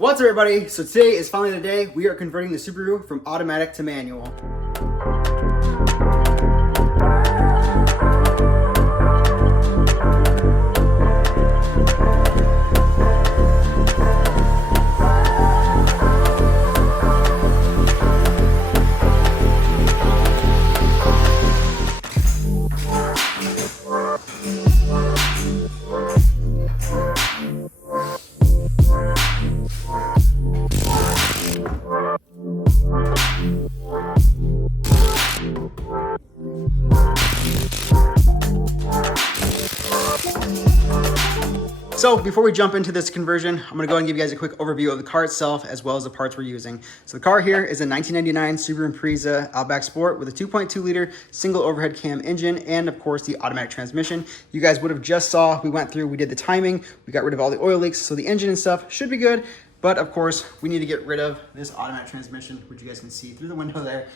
What's up, everybody? So today is finally the day we are converting the Subaru from automatic to manual. So before we jump into this conversion, I'm gonna go ahead and give you guys a quick overview of the car itself as well as the parts we're using. So the car here is a 1999 Subaru Impreza Outback Sport with a 2.2 liter single overhead cam engine and of course the automatic transmission. You guys would have just saw, we did the timing, we got rid of all the oil leaks, so the engine and stuff should be good. But of course, we need to get rid of this automatic transmission, which you guys can see through the window there.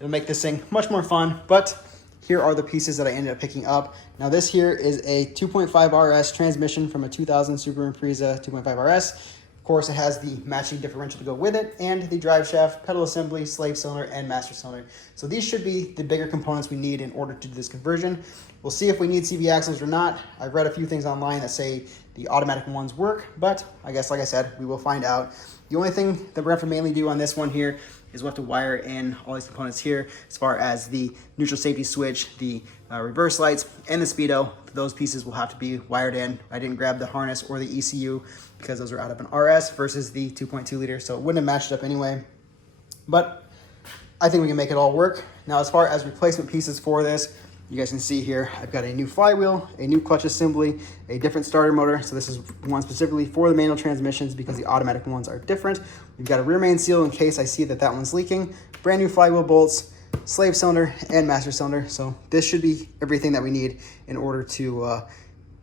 It'll make this thing much more fun, but here are the pieces that I ended up picking up. Now this here is a 2.5 RS transmission from a 2000 Subaru Impreza 2.5 RS. Of course, it has the matching differential to go with it and the drive shaft, pedal assembly, slave cylinder, and master cylinder. So these should be the bigger components we need in order to do this conversion. We'll see if we need CV axles or not. I've read a few things online that say the automatic ones work, but I guess, like I said, we will find out. The only thing that we're going to mainly do on this one here is we'll have to wire in all these components here as far as the neutral safety switch, the reverse lights, and the speedo. Those pieces will have to be wired in. I didn't grab the harness or the ECU because those are out of an RS versus the 2.2 liter, so it wouldn't have matched up anyway. But I think we can make it all work. Now, as far as replacement pieces for this, you guys can see here, I've got a new flywheel, a new clutch assembly, a different starter motor. So this is one specifically for the manual transmissions because the automatic ones are different. We've got a rear main seal in case I see that that one's leaking, brand new flywheel bolts, slave cylinder, and master cylinder. So this should be everything that we need in order to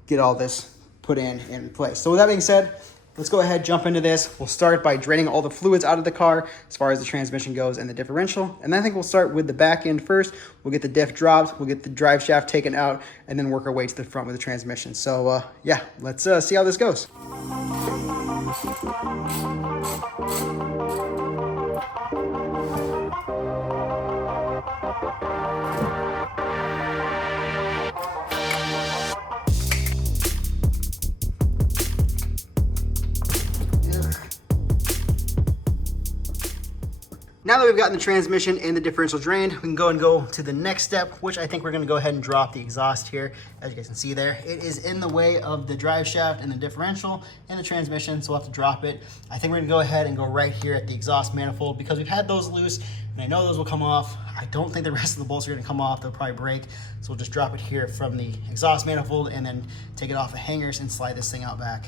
get all this put in place. So with that being said, let's go ahead, jump into this. We'll start by draining all the fluids out of the car as far as the transmission goes and the differential. And then I think we'll start with the back end first. We'll get the diff dropped, we'll get the drive shaft taken out, and then work our way to the front with the transmission. So yeah, let's see how this goes. Now that we've gotten the transmission and the differential drained, we can go to the next step, which I think we're gonna go ahead and drop the exhaust here. As you guys can see there, it is in the way of the drive shaft and the differential and the transmission, so we'll have to drop it. I think we're gonna go ahead and go right here at the exhaust manifold because we've had those loose and I know those will come off. I don't think the rest of the bolts are gonna come off, they'll probably break. So we'll just drop it here from the exhaust manifold and then take it off the hangers and slide this thing out back.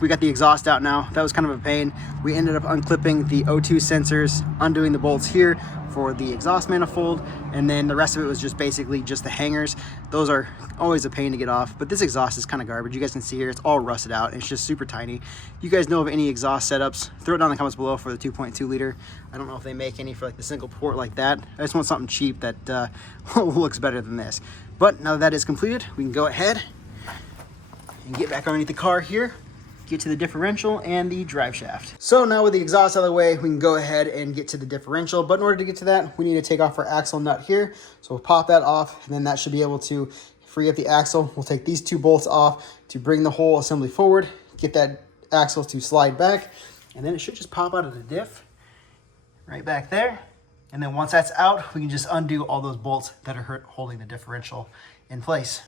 We got the exhaust out now. That was kind of a pain. We ended up unclipping the O2 sensors, undoing the bolts here for the exhaust manifold, and then the rest of it was just basically just the hangers. Those are always a pain to get off, but this exhaust is kind of garbage. You guys can see here, it's all rusted out. It's just super tiny. You guys know of any exhaust setups, throw it down in the comments below for the 2.2 liter. I don't know if they make any for like the single port like that. I just want something cheap that looks better than this. But now that is completed, we can go ahead and get back underneath the car here, get to the differential and the drive shaft. So now with the exhaust out of the way, we can go ahead and get to the differential. But in order to get to that, we need to take off our axle nut here. So we'll pop that off, and then that should be able to free up the axle. We'll take these two bolts off to bring the whole assembly forward, get that axle to slide back, and then it should just pop out of the diff right back there. And then once that's out, we can just undo all those bolts that are holding the differential in place.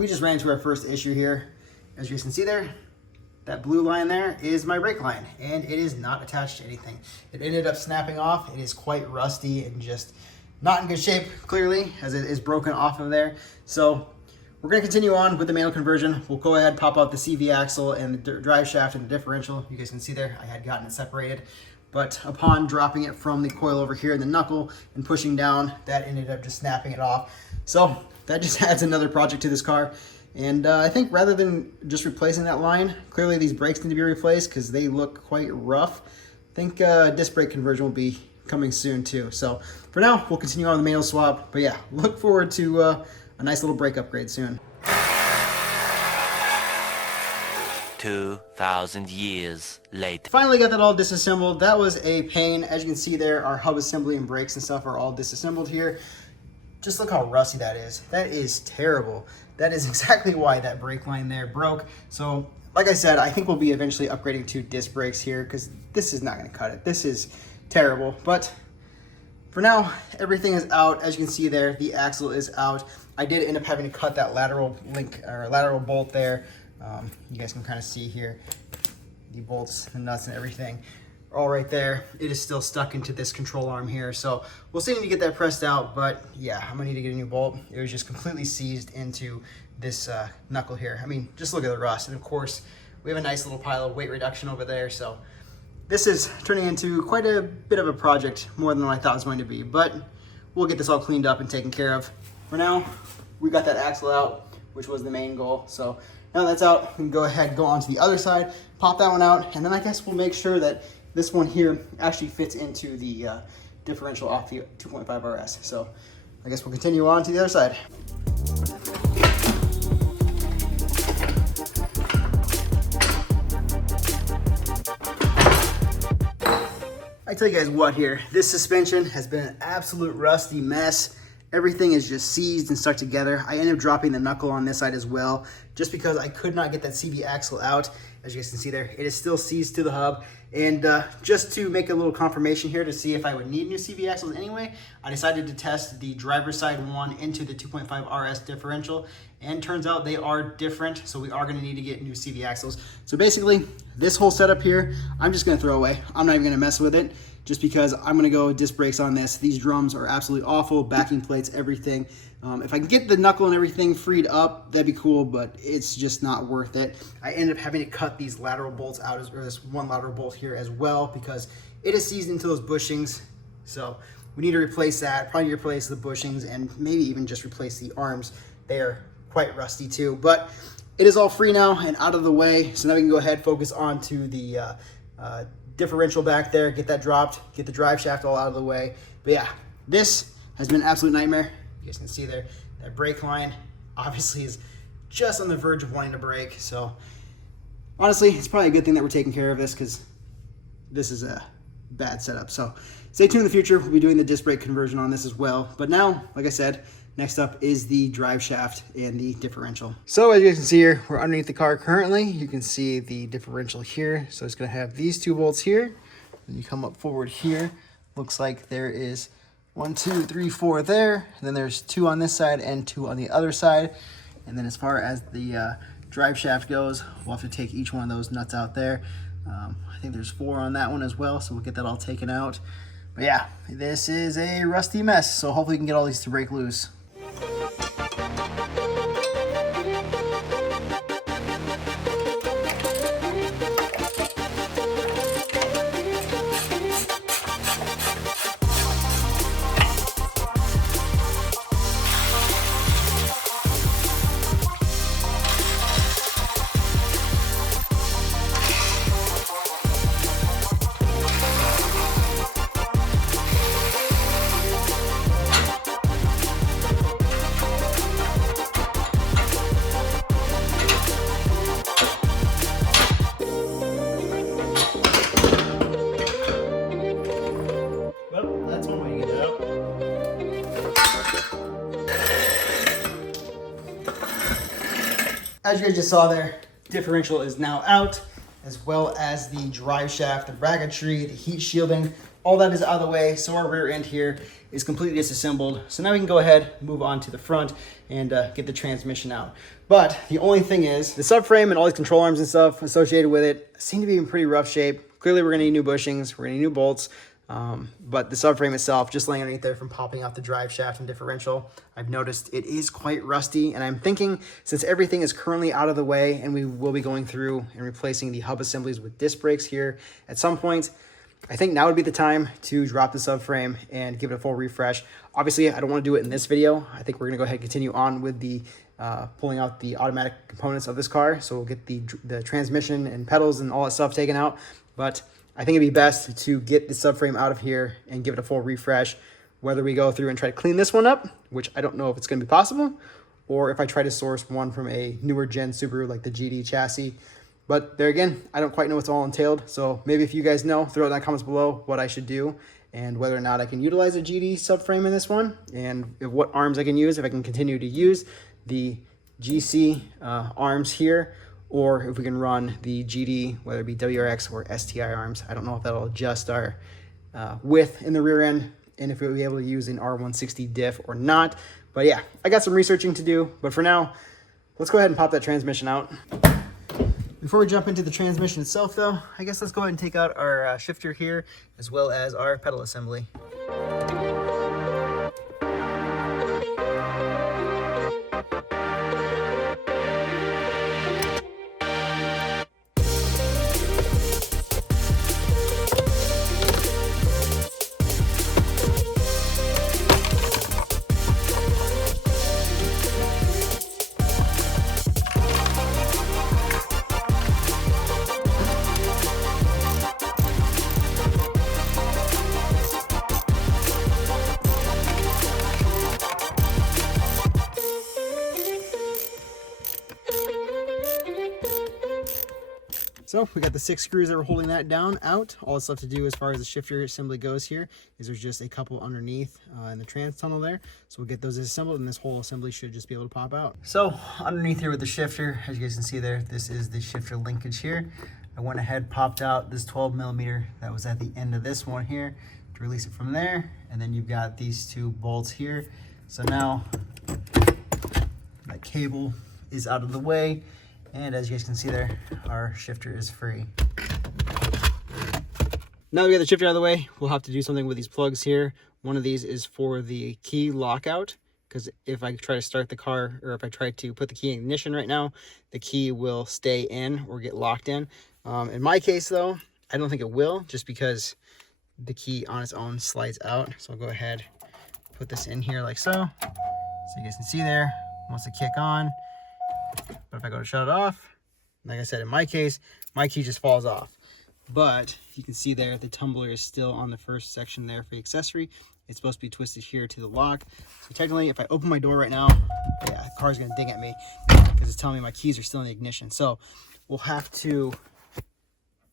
we just ran into our first issue here. As you guys can see there, that blue line there is my brake line, and it is not attached to anything. It ended up snapping off. It is quite rusty and just not in good shape, clearly, as it is broken off of there. So we're going to continue on with the manual conversion. We'll go ahead, pop out the CV axle and the drive shaft and the differential. You guys can see there, I had gotten it separated. But upon dropping it from the coil over here in the knuckle and pushing down, that ended up just snapping it off. So that just adds another project to this car. And I think rather than just replacing that line, clearly these brakes need to be replaced because they look quite rough. I think disc brake conversion will be coming soon too. So for now, we'll continue on with the manual swap. But yeah, look forward to a nice little brake upgrade soon. 2,000 years later. Finally got that all disassembled. That was a pain. As you can see there, our hub assembly and brakes and stuff are all disassembled here. Just look how rusty that is. That is terrible. That is exactly why that brake line there broke. So like I said, I think we'll be eventually upgrading to disc brakes here because this is not going to cut it. This is terrible. But for now, everything is out. As you can see there, the axle is out. I did end up having to cut that lateral link or lateral bolt there. You guys can kind of see here the bolts, the nuts and everything are all right there. It is still stuck into this control arm here. So we'll still need to get that pressed out, but yeah, I'm gonna need to get a new bolt. It was just completely seized into this knuckle here. I mean, just look at the rust. And of course, we have a nice little pile of weight reduction over there. So this is turning into quite a bit of a project, more than what I thought it was going to be, but we'll get this all cleaned up and taken care of. For now, we got that axle out, which was the main goal. So now that's out, we can go ahead and go on to the other side, pop that one out, and then I guess we'll make sure that this one here actually fits into the differential off the 2.5 RS. So I guess we'll continue on to the other side. I tell you guys what here, this suspension has been an absolute rusty mess. Everything is just seized and stuck together. I ended up dropping the knuckle on this side as well, just because I could not get that CV axle out. As you guys can see there, it is still seized to the hub. And just to make a little confirmation here to see if I would need new CV axles anyway, I decided to test the driver's side one into the 2.5 RS differential. And turns out they are different, so we are gonna need to get new CV axles. So basically, this whole setup here, I'm just gonna throw away. I'm not even gonna mess with it, just because I'm gonna go disc brakes on this. These drums are absolutely awful, backing plates, everything. If I can get the knuckle and everything freed up, that'd be cool, but it's just not worth it. I ended up having to cut these lateral bolts out, or this one lateral bolt here as well, because it is seized into those bushings. So we need to replace that, probably replace the bushings, and maybe even just replace the arms. They are quite rusty too, but it is all free now and out of the way. So now we can go ahead, focus on to the differential back there, get that dropped, get the drive shaft all out of the way. But yeah, this has been an absolute nightmare. You guys can see there, that brake line obviously is just on the verge of wanting to break. So honestly, it's probably a good thing that we're taking care of this, because this is a bad setup. So stay tuned in the future. We'll be doing the disc brake conversion on this as well. But now, like I said, next up is the drive shaft and the differential. So as you guys can see here, we're underneath the car currently. You can see the differential here. So it's gonna have these two bolts here. Then you come up forward here. Looks like there is 1, 2, 3, 4 there. And then there's 2 on this side and 2 on the other side. And then as far as the drive shaft goes, we'll have to take each one of those nuts out there. I think there's 4 on that one as well, so we'll get that all taken out. But yeah, this is a rusty mess, so hopefully we can get all these to break loose. As you guys just saw there, differential is now out, as well as the drive shaft, the bracketry, the heat shielding, all that is out of the way. So our rear end here is completely disassembled. So now we can go ahead, move on to the front and get the transmission out. But the only thing is the subframe and all these control arms and stuff associated with it seem to be in pretty rough shape. Clearly we're gonna need new bushings, we're gonna need new bolts. But the subframe itself, just laying underneath there from popping off the drive shaft and differential, I've noticed it is quite rusty. And I'm thinking, since everything is currently out of the way and we will be going through and replacing the hub assemblies with disc brakes here at some point, I think now would be the time to drop the subframe and give it a full refresh. Obviously, I don't want to do it in this video. I think we're going to go ahead and continue on with the pulling out the automatic components of this car. So we'll get the transmission and pedals and all that stuff taken out. But I think it'd be best to get the subframe out of here and give it a full refresh, whether we go through and try to clean this one up, which I don't know if it's going to be possible, or if I try to source one from a newer gen Subaru like the GD chassis. But there again, I don't quite know what's all entailed. So maybe if you guys know, throw it in the comments below what I should do and whether or not I can utilize a GD subframe in this one, and what arms I can use, if I can continue to use the GC arms here, or if we can run the GD, whether it be WRX or STI arms. I don't know if that'll adjust our width in the rear end and if we'll be able to use an R160 diff or not. But yeah, I got some researching to do. But for now, let's go ahead and pop that transmission out. Before we jump into the transmission itself though, I guess let's go ahead and take out our shifter here, as well as our pedal assembly. So we got the 6 screws that were holding that down out. All that's left to do as far as the shifter assembly goes here is there's just a couple underneath in the trans tunnel there. So we'll get those assembled and this whole assembly should just be able to pop out. So underneath here with the shifter, as you guys can see there, this is the shifter linkage here. I went ahead, popped out this 12mm that was at the end of this one here to release it from there. And then you've got these 2 bolts here. So now that cable is out of the way. And as you guys can see there, our shifter is free. Now that we got the shifter out of the way, we'll have to do something with these plugs here. One of these is for the key lockout, because if I try to start the car, or if I try to put the key in ignition right now, the key will stay in or get locked in. In my case though, I don't think it will, just because the key on its own slides out. So I'll go ahead, put this in here like so. So you guys can see there, once the kick on. But if I go to shut it off, like I said, in my case, my key just falls off. But you can see there, the tumbler is still on the first section there for the accessory. It's supposed to be twisted here to the lock. So technically, if I open my door right now, yeah, the car's gonna ding at me because it's telling me my keys are still in the ignition. So we'll have to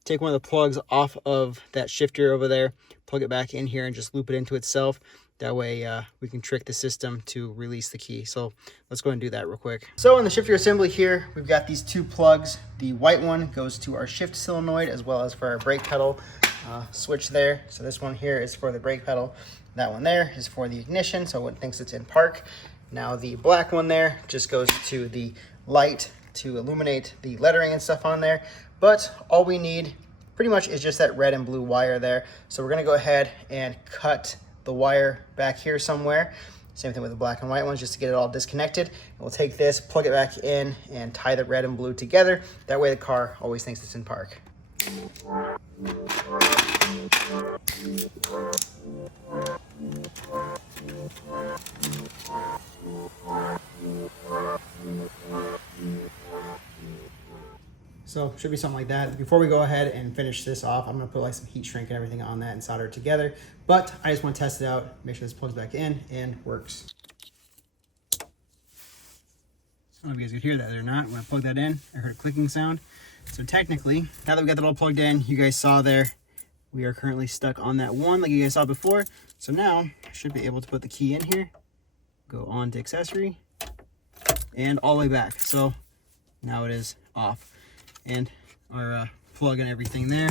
take one of the plugs off of that shifter over there, plug it back in here and just loop it into itself. That way we can trick the system to release the key. So let's go ahead and do that real quick. So in the shifter assembly here, we've got these 2 plugs. The white one goes to our shift solenoid as well as for our brake pedal switch there. So this one here is for the brake pedal. That one there is for the ignition, so it thinks it's in park. Now the black one there just goes to the light to illuminate the lettering and stuff on there. But all we need pretty much is just that red and blue wire there. So we're gonna go ahead and cut the wire back here somewhere. Same thing with the black and white ones, just to get it all disconnected. And we'll take this, plug it back in, and tie the red and blue together. That way the car always thinks it's in park. So should be something like that. Before we go ahead and finish this off, I'm gonna put like some heat shrink and everything on that and solder it together. But I just wanna test it out, make sure this plugs back in and works. I don't know if you guys could hear that or not. When I plugged that in, I heard a clicking sound. So technically, now that we got that all plugged in, you guys saw there, we are currently stuck on that one like you guys saw before. So now I should be able to put the key in here, go on to accessory, and all the way back. So now it is off. And our plug and everything there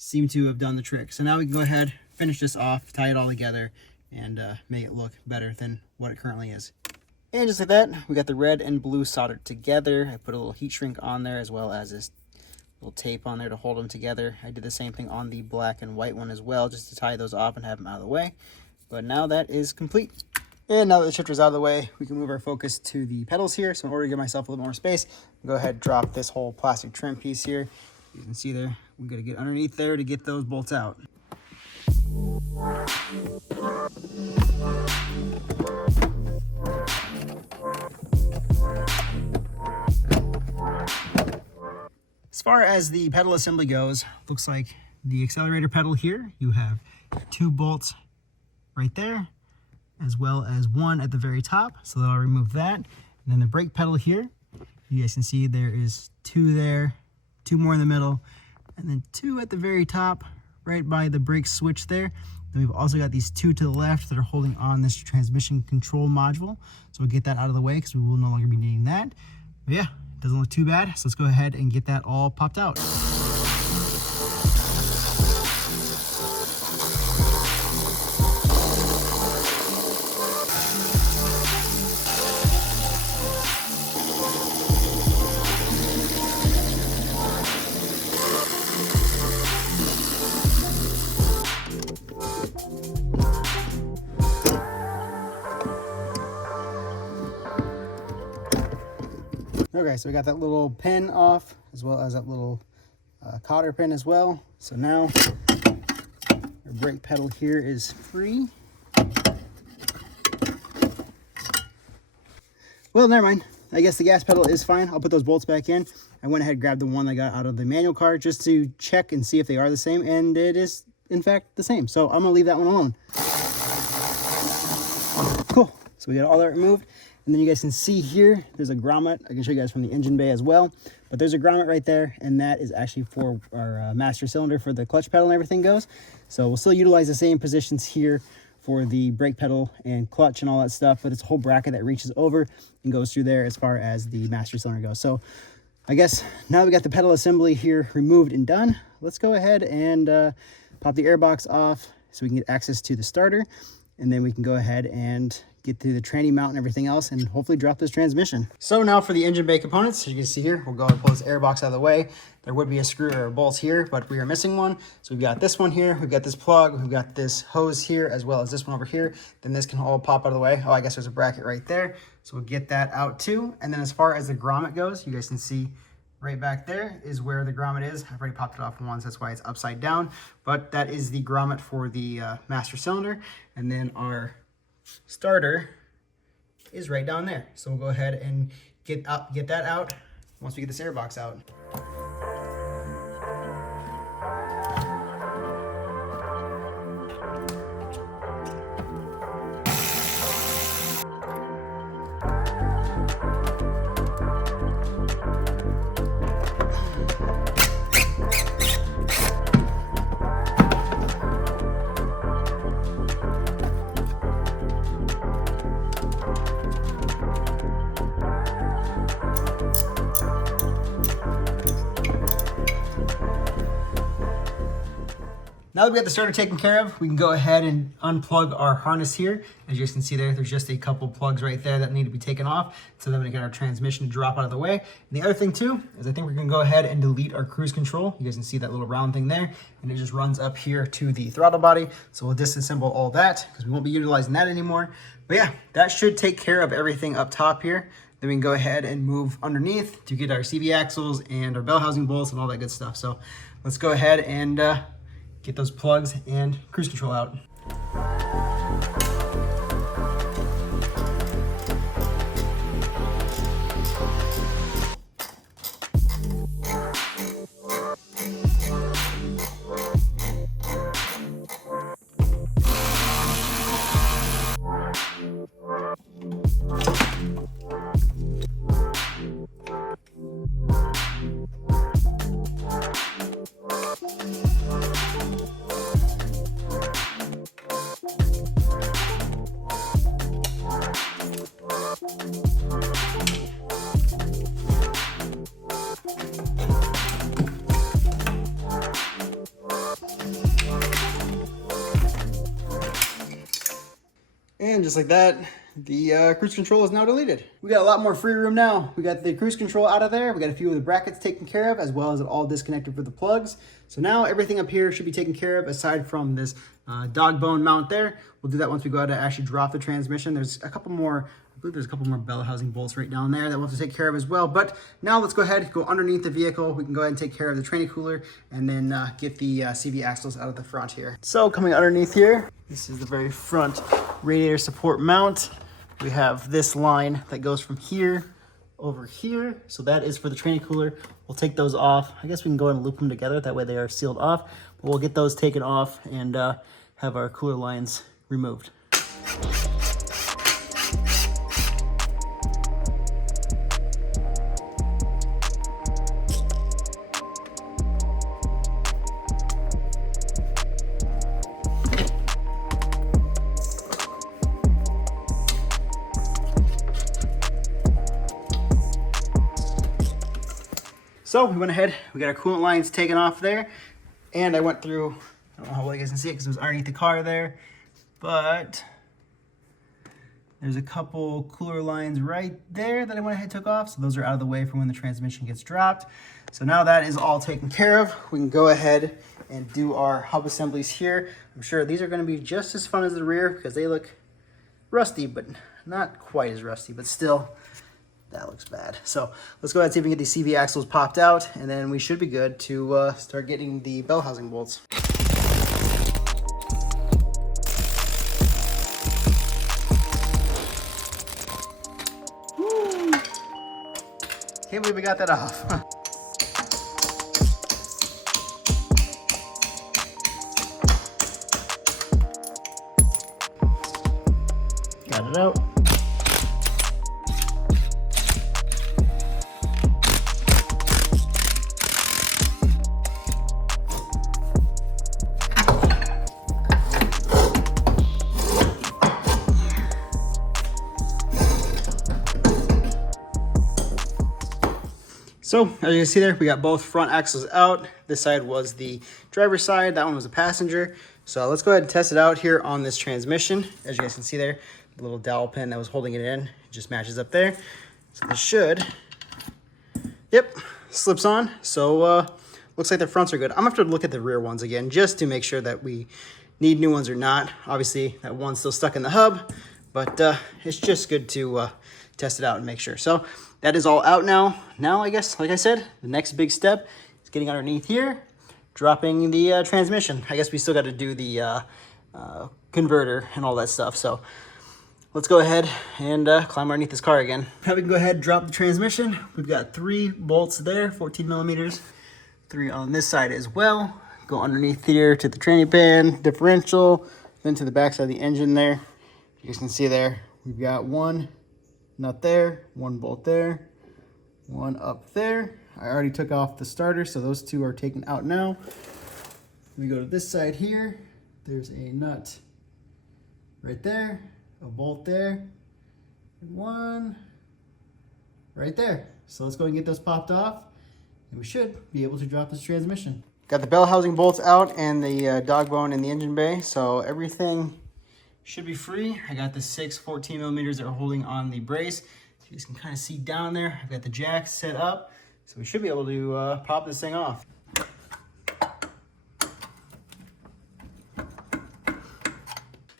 seem to have done the trick. So now we can go ahead, finish this off, tie it all together, and make it look better than what it currently is. And just like that, we got the red and blue soldered together. I put a little heat shrink on there as well as this little tape on there to hold them together. I did the same thing on the black and white one as well, just to tie those off and have them out of the way. But now that is complete. And now that the shifter's out of the way, we can move our focus to the pedals here. So in order to give myself a little more space, I'll go ahead and drop this whole plastic trim piece here. You can see there, we got to get underneath there to get those bolts out. As far as the pedal assembly goes, looks like the accelerator pedal here, you have 2 bolts right there, as well as 1 at the very top. So I'll remove that. And then the brake pedal here, you guys can see there is 2 there, 2 more in the middle, and then 2 at the very top, right by the brake switch there. Then we've also got these 2 to the left that are holding on this transmission control module. So we'll get that out of the way because we will no longer be needing that. But yeah, doesn't look too bad. So let's go ahead and get that all popped out. Okay, so we got that little pin off as well as that little cotter pin as well. So now our brake pedal here is free. Well, never mind. I guess the gas pedal is fine. I'll put those bolts back in. I went ahead and grabbed the one I got out of the manual car just to check and see if they are the same, and it is in fact the same. So I'm gonna leave that one alone. Cool. So we got all that removed. And then you guys can see here, there's a grommet. I can show you guys from the engine bay as well. But there's a grommet right there, and that is actually for our master cylinder for the clutch pedal and everything goes. So we'll still utilize the same positions here for the brake pedal and clutch and all that stuff, but it's a whole bracket that reaches over and goes through there as far as the master cylinder goes. So I guess now that we got the pedal assembly here removed and done, let's go ahead and pop the airbox off so we can get access to the starter. And then we can go ahead and get through the tranny mount and everything else and hopefully drop this transmission. So now for the engine bay components, as you can see here, we'll go and pull this airbox out of the way. There would be a screw or a bolt here, but we are missing one. So we've got this one here, we've got this plug, we've got this hose here, as well as this one over here. Then this can all pop out of the way. Oh, I guess there's a bracket right there. So we'll get that out too. And then as far as the grommet goes, you guys can see right back there is where the grommet is. I've already popped it off once, that's why it's upside down. But that is the grommet for the master cylinder. And then our starter is right down there. So we'll go ahead and get that out once we get this airbox out. Now that we got the starter taken care of, we can go ahead and unplug our harness here. As you guys can see there's just a couple plugs right there that need to be taken off. So then we get our transmission to drop out of the way. And the other thing too, is I think we're gonna go ahead and delete our cruise control. You guys can see that little round thing there, and it just runs up here to the throttle body. So we'll disassemble all that because we won't be utilizing that anymore. But yeah, that should take care of everything up top here. Then we can go ahead and move underneath to get our CV axles and our bell housing bolts and all that good stuff. So let's go ahead and get those plugs and cruise control out. And just like that, the cruise control is now deleted. We got a lot more free room now. We got the cruise control out of there. We got a few of the brackets taken care of, as well as it all disconnected for the plugs. So now everything up here should be taken care of, aside from this dog bone mount there. We'll do that once we go out to actually drop the transmission. There's a couple more, I believe there's a couple more bell housing bolts right down there that we'll have to take care of as well. But now let's go ahead, go underneath the vehicle. We can go ahead and take care of the tranny cooler and then get the CV axles out of the front here. So coming underneath here, this is the very front radiator support mount. We have this line that goes from here over here. So that is for the tranny cooler. We'll take those off. I guess we can go ahead and loop them together. That way they are sealed off. But we'll get those taken off and have our cooler lines removed. So we went ahead, we got our coolant lines taken off there, and I went through, I don't know how well you guys can see it because it was underneath the car there, but there's a couple cooler lines right there that I went ahead and took off. So those are out of the way for when the transmission gets dropped. So now that is all taken care of, we can go ahead and do our hub assemblies here. I'm sure these are going to be just as fun as the rear because they look rusty, but not quite as rusty, but still. That looks bad. So let's go ahead and see if we can get these CV axles popped out, and then we should be good to start getting the bell housing bolts. Woo. Can't believe we got that off. Got it out. So as you can see there, we got both front axles out. This side was the driver's side, that one was a passenger. So let's go ahead and test it out here on this transmission. As you guys can see there, the little dowel pin that was holding it in, it just matches up there. So this should, yep, slips on. So looks like the fronts are good. I'm gonna have to look at the rear ones again just to make sure that we need new ones or not. Obviously that one's still stuck in the hub, but it's just good to test it out and make sure. So that is all out now. Now, I guess, like I said, the next big step is getting underneath here, dropping the transmission. I guess we still got to do the converter and all that stuff. So let's go ahead and climb underneath this car again. Now we can go ahead and drop the transmission. We've got 3 bolts there, 14 millimeters, 3 on this side as well. Go underneath here to the tranny pan, differential, then to the back side of the engine there. You guys can see there, we've got 1 nut there, 1 bolt there, 1 up there. I already took off the starter, so those 2 are taken out now. We go to this side here, there's a nut right there, a bolt there, and 1 right there. So let's go and get those popped off, and we should be able to drop this transmission. Got the bell housing bolts out and the dog bone in the engine bay, so everything should be free. I got the 6 14 millimeters that are holding on the brace. So you guys can kind of see down there. I've got the jack set up, so we should be able to pop this thing off.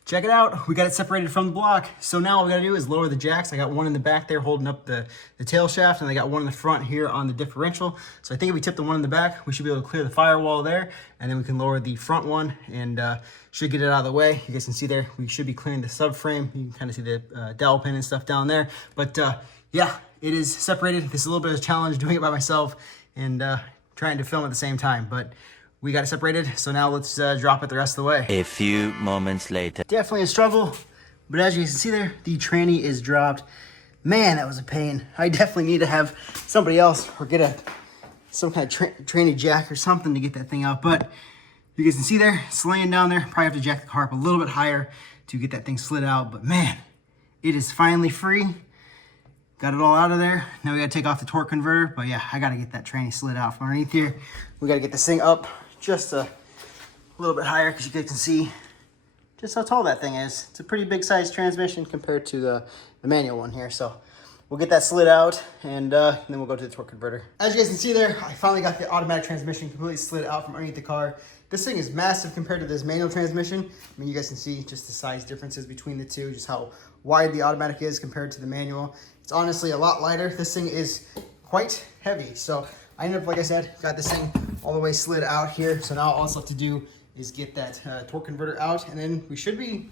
Check it out, we got it separated from the block. So now all we gotta do is lower the jacks. I got 1 in the back there holding up the tail shaft, and I got 1 in the front here on the differential. So I think if we tip the 1 in the back, we should be able to clear the firewall there, and then we can lower the front one and should get it out of the way. You guys can see there, we should be clearing the subframe. You can kind of see the dowel pin and stuff down there. But yeah, it is separated. This is a little bit of a challenge doing it by myself and trying to film at the same time, but we got it separated, so now let's drop it the rest of the way. A few moments later. Definitely a struggle, but as you can see there, the tranny is dropped. Man, that was a pain. I definitely need to have somebody else or get some kind of tranny jack or something to get that thing out. But you guys can see there, it's laying down there. Probably have to jack the car up a little bit higher to get that thing slid out. But man, it is finally free. Got it all out of there. Now we gotta take off the torque converter. But yeah, I gotta get that tranny slid out from underneath here. We gotta get this thing up just a little bit higher because you guys can see just how tall that thing is. It's a pretty big size transmission compared to the manual one here. So we'll get that slid out and then we'll go to the torque converter. As you guys can see there, I finally got the automatic transmission completely slid out from underneath the car. This thing is massive compared to this manual transmission. I mean, you guys can see just the size differences between the two, just how wide the automatic is compared to the manual. It's honestly a lot lighter. This thing is quite heavy. So I ended up, like I said, got this thing all the way slid out here. So now all I have to do is get that torque converter out, and then we should be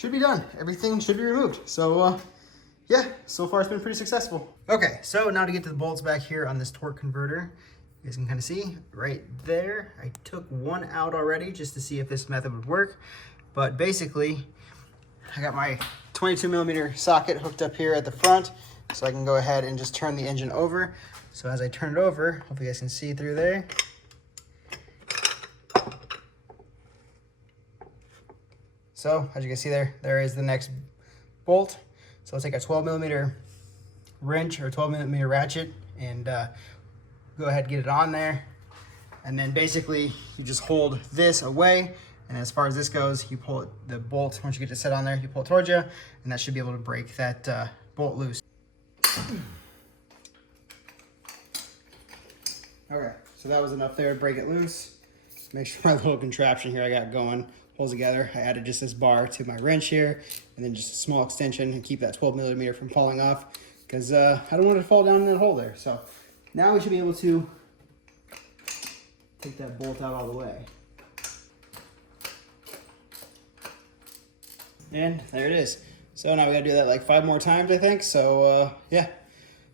done. Everything should be removed. So yeah, so far it's been pretty successful. Okay, so now to get to the bolts back here on this torque converter. You guys can kind of see right there. I took one out already just to see if this method would work. But basically, I got my 22mm socket hooked up here at the front, so I can go ahead and just turn the engine over. So as I turn it over, hopefully you guys can see through there. So as you can see there is the next bolt. So I'll take a 12mm wrench or 12mm ratchet and go ahead and get it on there. And then basically you just hold this away. And as far as this goes, you pull the bolt, once you get it set on there, you pull it towards you, and that should be able to break that bolt loose. Okay, so that was enough there to break it loose. Make sure my little contraption here I got going holds together. I added just this bar to my wrench here, and then just a small extension and keep that 12mm from falling off, because I don't want it to fall down in that hole there. So now we should be able to take that bolt out all the way. And there it is. So now we gotta do that like 5 more times, I think. So yeah,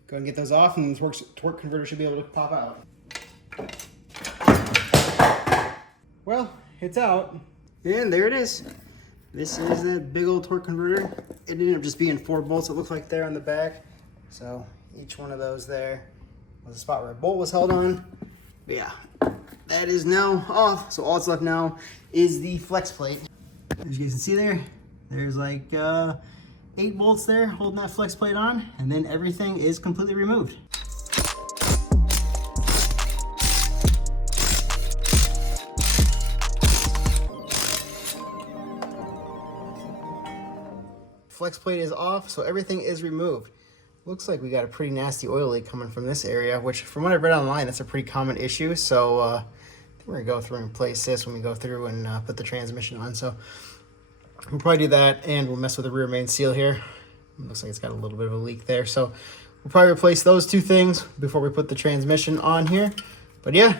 go and get those off, and the torque converter should be able to pop out. Well, it's out, and there it is. This is that big old torque converter. It ended up just being 4 bolts, it looks like, there on the back. So each one of those there was a spot where a bolt was held on. But yeah, that is now off. So all that's left now is the flex plate. As you guys can see there, there's like 8 bolts there holding that flex plate on, and then everything is completely removed. Flex plate is off, so everything is removed. Looks like we got a pretty nasty oil leak coming from this area, which from what I read online, that's a pretty common issue. So I think we're gonna go through and replace this when we go through and put the transmission on. So we'll probably do that, and we'll mess with the rear main seal here. It looks like it's got a little bit of a leak there. So we'll probably replace those 2 things before we put the transmission on here. But yeah,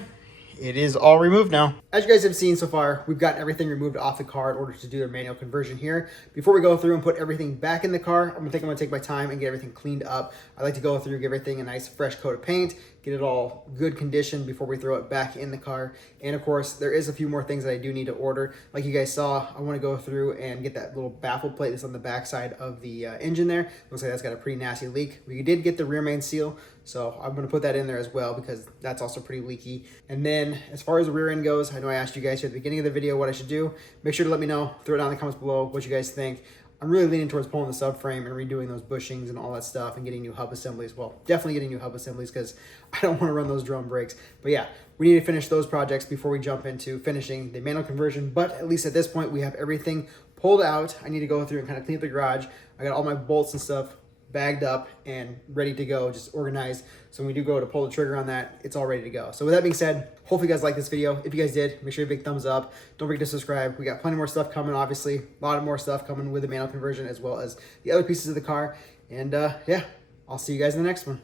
it is all removed now. As you guys have seen so far, we've got everything removed off the car in order to do a manual conversion here. Before we go through and put everything back in the car, I'm gonna take my time and get everything cleaned up. I like to go through, give everything a nice fresh coat of paint, get it all good condition before we throw it back in the car. And of course, there is a few more things that I do need to order. Like you guys saw, I wanna go through and get that little baffle plate that's on the back side of the engine there. Looks like that's got a pretty nasty leak. We did get the rear main seal, so I'm gonna put that in there as well because that's also pretty leaky. And then as far as the rear end goes, I know I asked you guys here at the beginning of the video what I should do. Make sure to let me know, throw it down in the comments below what you guys think. I'm really leaning towards pulling the subframe and redoing those bushings and all that stuff and getting new hub assemblies. Well, definitely getting new hub assemblies because I don't want to run those drum brakes. But yeah, we need to finish those projects before we jump into finishing the manual conversion. But at least at this point, we have everything pulled out. I need to go through and kind of clean up the garage. I got all my bolts and stuff bagged up and ready to go, just organized. So when we do go to pull the trigger on that, it's all ready to go. So with that being said, hopefully you guys liked this video. If you guys did, make sure you big thumbs up. Don't forget to subscribe. We got plenty more stuff coming, obviously. A lot of more stuff coming with the manual conversion as well as the other pieces of the car. And yeah, I'll see you guys in the next one.